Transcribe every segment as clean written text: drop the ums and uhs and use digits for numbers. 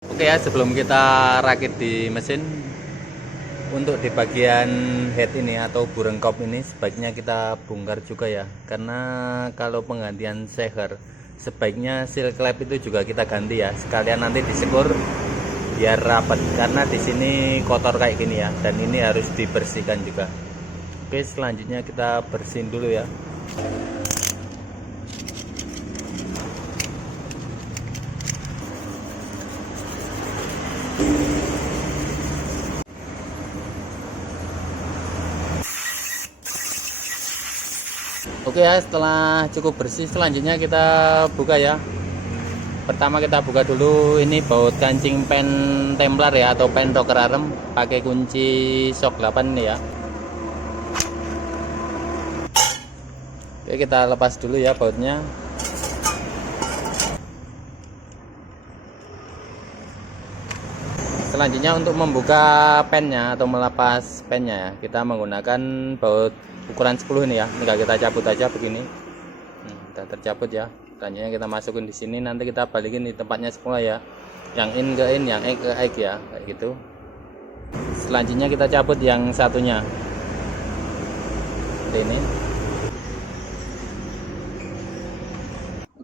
Oke ya, sebelum kita rakit di mesin, untuk di bagian head ini atau burengkop ini sebaiknya kita bongkar juga ya, karena kalau penggantian seher sebaiknya seal klep itu juga kita ganti ya, sekalian nanti disekur biar rapat, karena di sini kotor kayak gini ya, dan ini harus dibersihkan juga. Oke, selanjutnya kita bersihin dulu ya. Oke ya, setelah cukup bersih, selanjutnya kita buka ya. Pertama kita buka dulu ini baut kancing pen templar ya, atau pen rocker arm, pakai kunci shock 8 ini ya. Oke, kita lepas dulu ya bautnya. Selanjutnya untuk membuka pennya atau melepas pennya ya, kita menggunakan baut ukuran 10 ini ya. Tinggal kita cabut aja begini. Udah tercabut ya. Selanjutnya kita masukin di sini, nanti kita balikin di tempatnya semula ya. Yang in ke in, yang egg ke egg ya, kayak gitu. Selanjutnya kita cabut yang satunya. Seperti ini.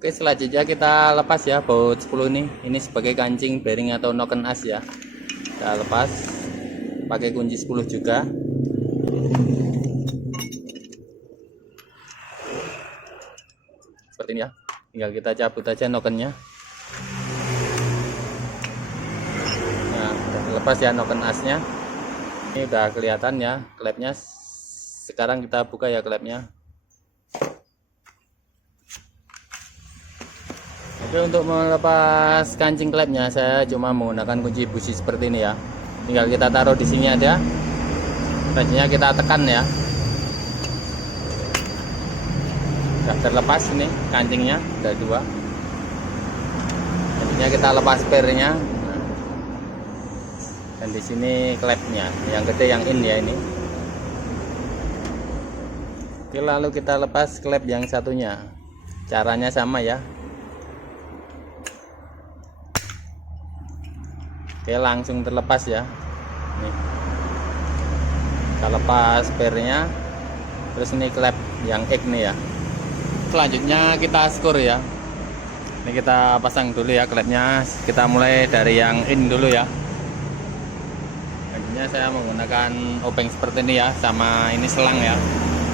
Oke, selanjutnya kita lepas ya baut 10 ini. Ini sebagai kancing bearing atau noken as ya. Kita lepas pakai kunci 10 juga. Seperti ini ya, tinggal kita cabut aja nokennya. Nah, udah lepas ya noken asnya. Ini udah kelihatan ya klepnya. Sekarang kita buka ya klepnya. Oke, untuk melepas kancing klepnya saya cuma menggunakan kunci busi seperti ini ya. Tinggal kita taruh di sini aja. Selanjutnya kita tekan ya. Sudah terlepas ini kancingnya, ada dua. Selanjutnya kita lepas pernya. Dan di sini klepnya, yang gede yang in ya ini. Oke, lalu kita lepas klep yang satunya. Caranya sama ya. Oke, langsung terlepas ya. Nih. Kita lepas pernya. Terus ini klep yang egg nih ya. Selanjutnya kita skor ya. Ini kita pasang dulu ya klepnya. Kita mulai dari yang in dulu ya. Selanjutnya saya menggunakan obeng seperti ini ya, sama ini selang ya.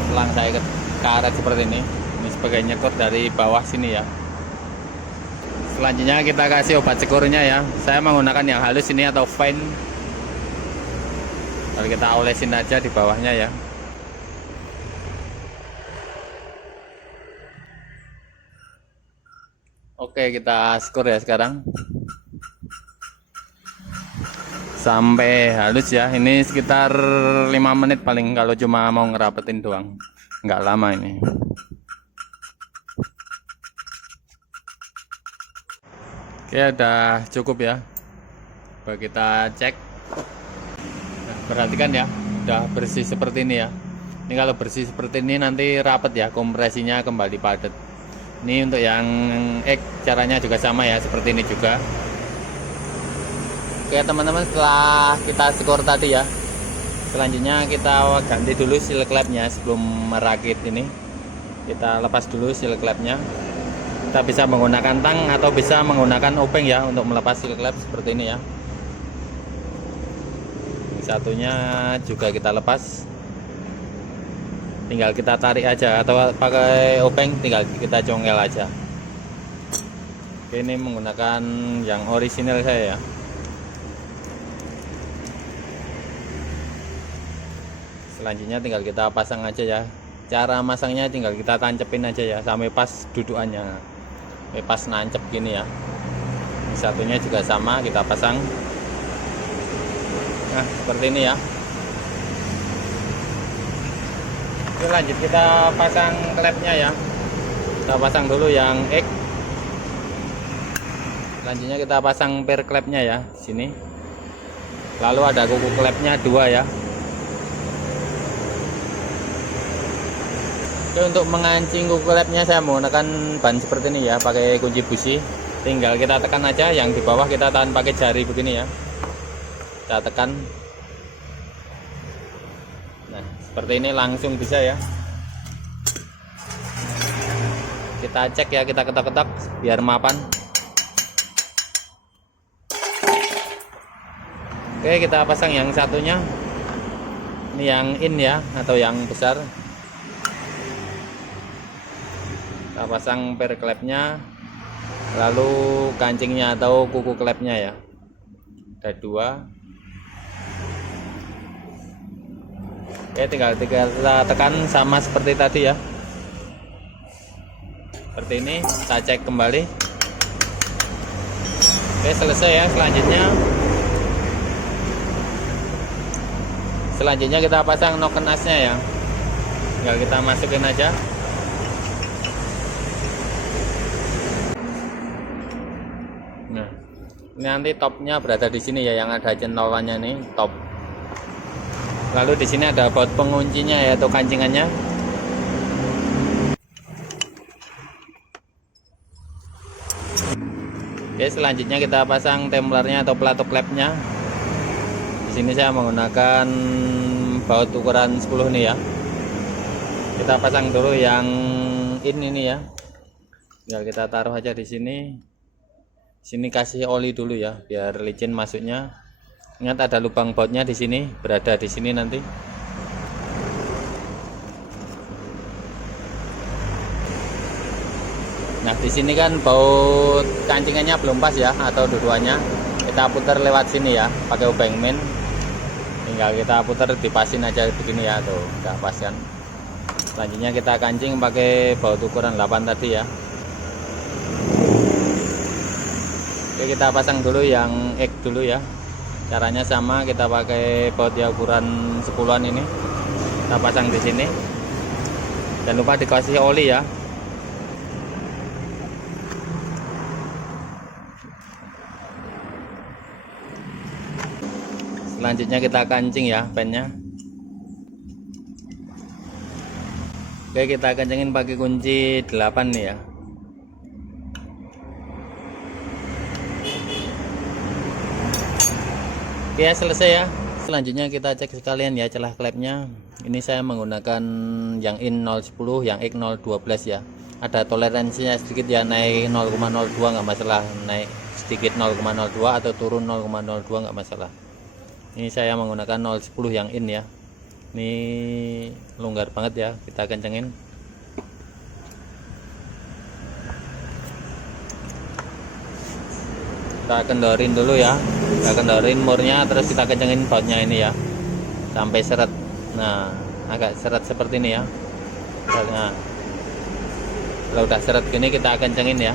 Selang saya karet seperti ini. Ini sebagai nyekut dari bawah sini ya. Selanjutnya kita kasih obat sekurnya ya. Saya menggunakan yang halus ini atau fine. Lalu kita olesin aja di bawahnya ya. Oke, kita skor ya sekarang. Sampai halus ya. Ini sekitar 5 menit paling kalau cuma mau ngerapetin doang. Nggak lama ini. Oke, udah cukup ya. Coba kita cek. Nah, perhatikan ya, udah bersih seperti ini ya. Ini kalau bersih seperti ini nanti rapet ya, kompresinya kembali padat. Ini untuk yang egg caranya juga sama ya, seperti ini juga. Oke teman-teman, setelah kita skor tadi ya, selanjutnya kita ganti dulu seal klepnya sebelum merakit ini. Kita lepas dulu seal klepnya. Kita bisa menggunakan tang atau bisa menggunakan obeng ya untuk melepas seal klep seperti ini ya. Satunya juga kita lepas. Tinggal kita tarik aja, atau pakai obeng tinggal kita congkel aja. Oke, ini menggunakan yang orisinal saya ya. Selanjutnya tinggal kita pasang aja ya. Cara masangnya tinggal kita tancepin aja ya sampai pas dudukannya, sampai pas nancep gini ya. Satunya juga sama, kita pasang. Nah, seperti ini ya. Oke, lanjut kita pasang klepnya ya. Kita pasang dulu yang egg. Selanjutnya kita pasang per klepnya ya, sini. Lalu ada kuku klepnya 2 ya. Oke, untuk mengancing kuku klepnya saya menggunakan ban seperti ini ya, pakai kunci busi. tinggal kita tekan aja. Yang di bawah kita tahan pakai jari begini ya, kita tekan. Nah seperti ini langsung bisa ya. Kita cek ya, kita ketok-ketok biar mapan. Oke, kita pasang yang satunya. Ini yang in ya, atau yang besar. Kita pasang per klepnya, lalu kancingnya atau kuku klepnya ya. Ada 2. Oke, tinggal kita tekan sama seperti tadi ya. Seperti ini, kita cek kembali. Oke, selesai ya. Selanjutnya kita pasang noken asnya ya. Tinggal kita masukin aja. Nah, ini nanti topnya berada di sini ya, yang ada centolannya nih, top. Lalu di sini ada baut penguncinya ya, atau kancingannya. Oke, selanjutnya kita pasang templernya atau pelatuk klepnya. Di sini saya menggunakan baut ukuran 10 nih ya. Kita pasang dulu yang ini ya. Tinggal kita taruh aja di sini. Sini kasih oli dulu ya, biar licin masuknya. Ingat ada lubang bautnya di sini, berada di sini nanti. Nah di sini kan baut kancingannya belum pas ya, atau dua-duanya. Kita putar lewat sini ya, pakai obeng main. Tinggal kita putar, dipasin aja begini ya, tuh udah pas kan. Selanjutnya kita kancing pakai baut ukuran 8 tadi ya. Oke, kita pasang dulu yang X dulu ya. Caranya sama, kita pakai baut ya ukuran 10-an ini. Kita pasang di sini. Jangan lupa dikasih oli ya. Selanjutnya kita kancing ya pennya. Oke, kita kencengin pakai kunci 8 nih ya. Oke, selesai ya. Selanjutnya kita cek sekalian ya celah klepnya. Ini saya menggunakan yang in 010, yang X 012 ya. Ada toleransinya sedikit ya, naik 0,02 nggak masalah, naik sedikit 0,02 atau turun 0,02 nggak masalah. Ini saya menggunakan 010 yang in ya. Ini longgar banget ya, kita kencengin. Kita kendorin dulu ya, kita kendorin murnya, terus kita kencengin bautnya ini ya sampai seret. Nah agak seret seperti ini ya. Nah, kalau udah seret gini kita kencengin ya.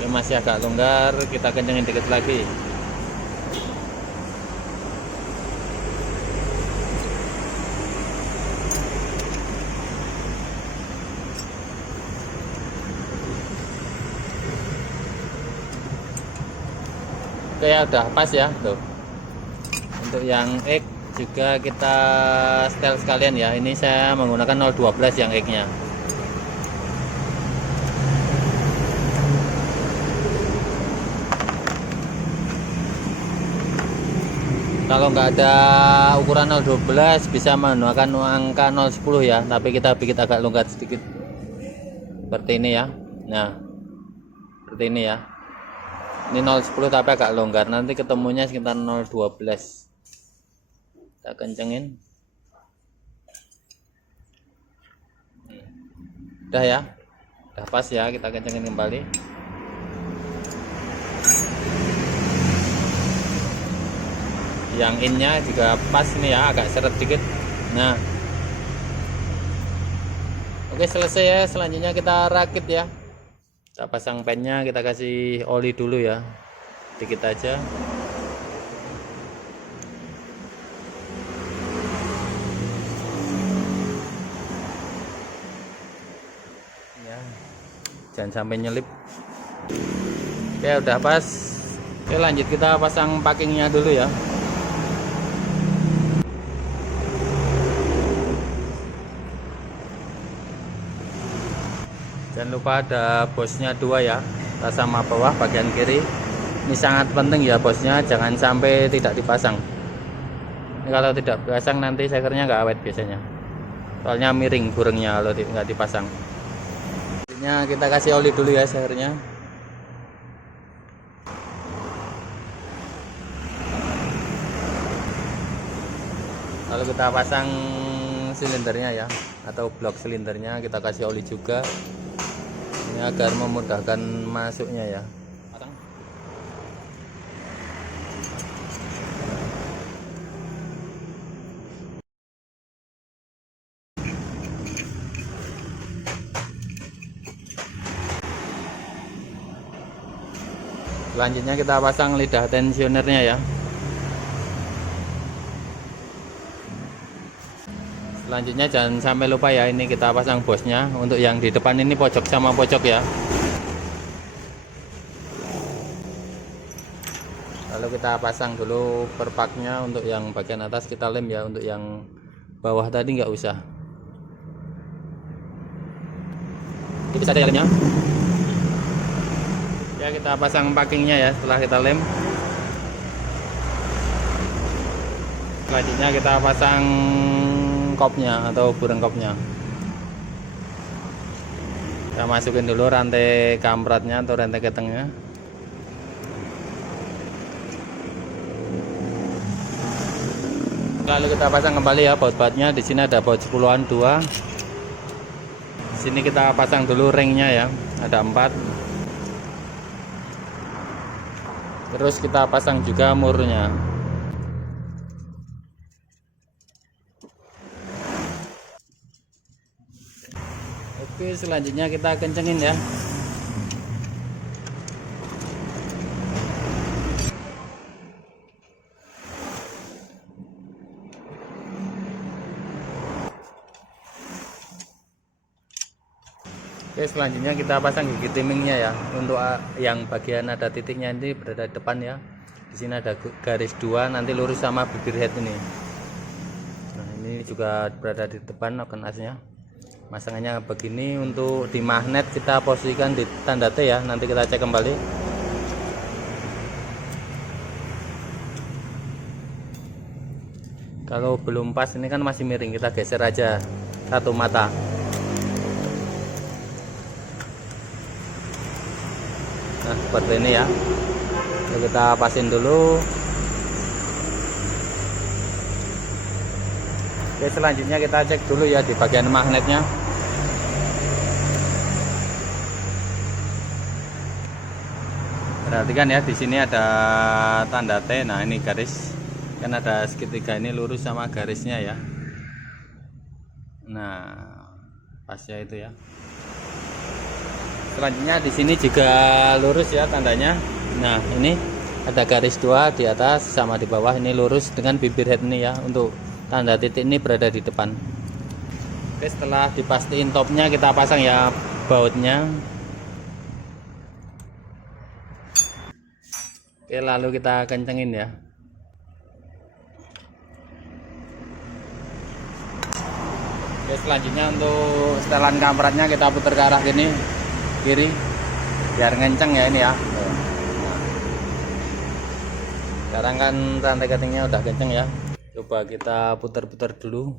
Ini masih agak longgar, kita kencengin dikit lagi. Oke ya, udah pas ya tuh. Untuk yang X juga kita setel sekalian ya. Ini saya menggunakan 012 yang X nya. Kalau nggak ada ukuran 012 bisa menggunakan angka 010 ya, tapi kita bikin agak longgar sedikit seperti ini ya. Nah seperti ini ya. Ini 010 tapi agak longgar, nanti ketemunya sekitar 012. Kita kencengin. Udah ya, udah pas ya, kita kencengin kembali. Yang innya juga pas nih ya, agak seret dikit. Nah oke, selesai ya. Selanjutnya kita rakit ya. Kita pasang pennya, kita kasih oli dulu ya, dikit aja. Ya, jangan sampai nyelip. Oke, udah pas. Oke, lanjut kita pasang packingnya dulu ya. Jangan lupa ada bosnya 2 ya, atas sama bawah bagian kiri. Ini sangat penting ya bosnya, jangan sampai tidak dipasang. Ini kalau tidak dipasang nanti sekernya nggak awet biasanya, soalnya miring burungnya kalau nggak dipasang. Ini kita kasih oli dulu ya sekernya. Lalu kita pasang silindernya ya, atau blok silindernya kita kasih oli juga. Ini agar memudahkan masuknya ya. Selanjutnya kita pasang lidah tensionernya ya. Selanjutnya jangan sampai lupa ya, ini kita pasang bosnya. Untuk yang di depan ini pojok sama pojok ya. Lalu kita pasang dulu perpaknya. Untuk yang bagian atas kita lem ya, untuk yang bawah tadi nggak usah. Itu saja lemnya. Ya, kita pasang packingnya ya setelah kita lem. Selanjutnya kita pasang kopnya atau burung kopnya. Kita masukin dulu rantai kampratnya atau rantai ketengnya. Lalu kita pasang kembali ya baut-bautnya. Di sini ada baut 10-an 2. Di sini kita pasang dulu ringnya ya, ada 4. Terus kita pasang juga murnya. Oke, selanjutnya kita kencengin ya. Oke, selanjutnya kita pasang gigi timingnya ya. Untuk yang bagian ada titiknya ini berada di depan ya. Di sini ada garis 2, nanti lurus sama bibir head ini. Nah, ini juga berada di depan organ asnya. Masangannya begini. Untuk di magnet kita posisikan di tanda T ya, nanti kita cek kembali. Kalau belum pas, ini kan masih miring, kita geser aja satu mata. Nah, seperti ini ya. Lalu kita pasin dulu. Oke, selanjutnya kita cek dulu ya di bagian magnetnya. Perhatikan ya, di sini ada tanda T. Nah, ini garis kan ada segitiga ini lurus sama garisnya ya. Nah, pasnya itu ya. Selanjutnya di sini juga lurus ya tandanya. Nah, ini ada garis 2 di atas sama di bawah, ini lurus dengan bibir head ini ya. Untuk tanda titik ini berada di depan. Oke, setelah dipastiin topnya kita pasang ya bautnya. Oke, lalu kita kencengin ya. Oke, selanjutnya untuk setelan kampratnya kita putar ke arah gini, kiri, biar ngenceng ya ini ya. Sekarang kan rantai ketingnya udah kenceng ya. Coba kita putar-putar dulu.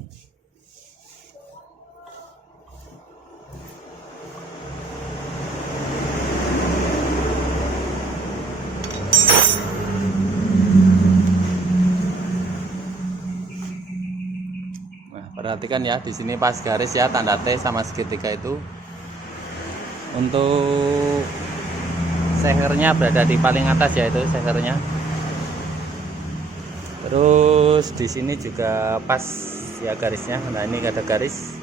Perhatikan ya, di sini pas garis ya tanda T sama segitiga itu. Untuk sehernya berada di paling atas ya, itu sehernya. Terus di sini juga pas ya garisnya. Nah, ini ada garis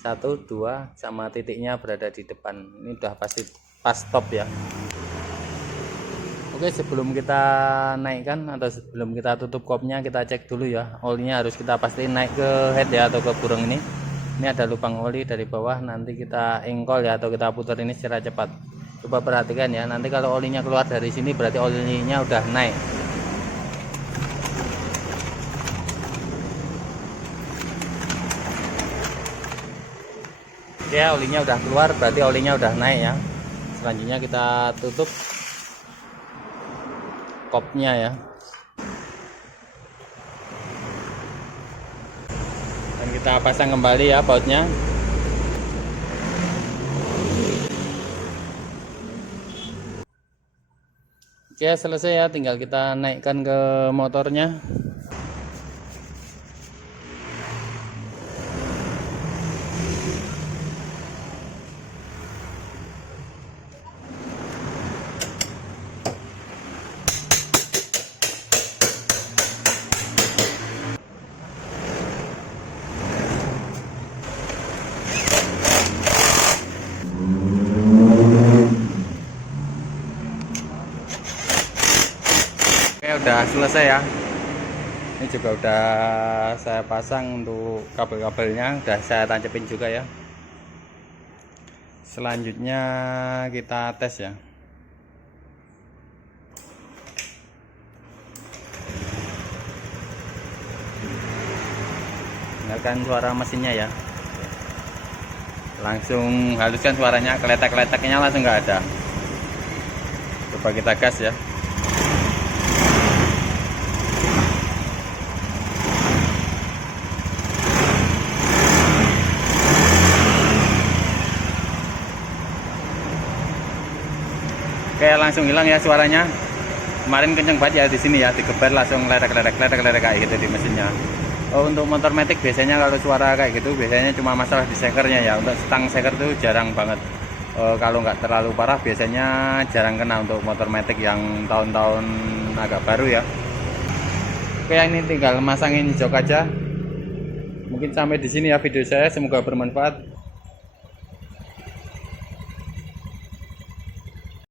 1, 2 sama titiknya berada di depan. Ini udah pasti pas top ya. Oke, sebelum kita naikkan atau sebelum kita tutup kopnya, kita cek dulu ya. Olinya harus kita pastiin naik ke head ya atau ke burung ini. Ini ada lubang oli dari bawah, nanti kita engkol ya atau kita putar ini secara cepat. Coba perhatikan ya, nanti kalau olinya keluar dari sini berarti olinya udah naik. Oke, olinya udah keluar, berarti olinya udah naik ya. Selanjutnya kita tutup kopnya ya, dan kita pasang kembali ya bautnya. Oke, selesai ya, tinggal kita naikkan ke motornya. Oke, udah selesai ya. Ini juga udah saya pasang untuk kabel-kabelnya, udah saya tancapin juga ya. Selanjutnya kita tes ya. Dengarkan suara mesinnya ya. Langsung haluskan suaranya, keletak-keletaknya langsung nggak ada. Coba kita gas ya. Oke, langsung hilang ya suaranya. Kemarin kenceng banget ya di sini ya, digeber langsung ledak-ledak kayak gitu di mesinnya. Oh, untuk motor matic biasanya kalau suara kayak gitu biasanya cuma masalah di sekernya ya. Untuk stang seker tuh jarang banget. Kalau nggak terlalu parah biasanya jarang kena untuk motor matic yang tahun-tahun agak baru ya. Oke, ini tinggal masangin jok aja. Mungkin sampai di sini ya video saya, semoga bermanfaat.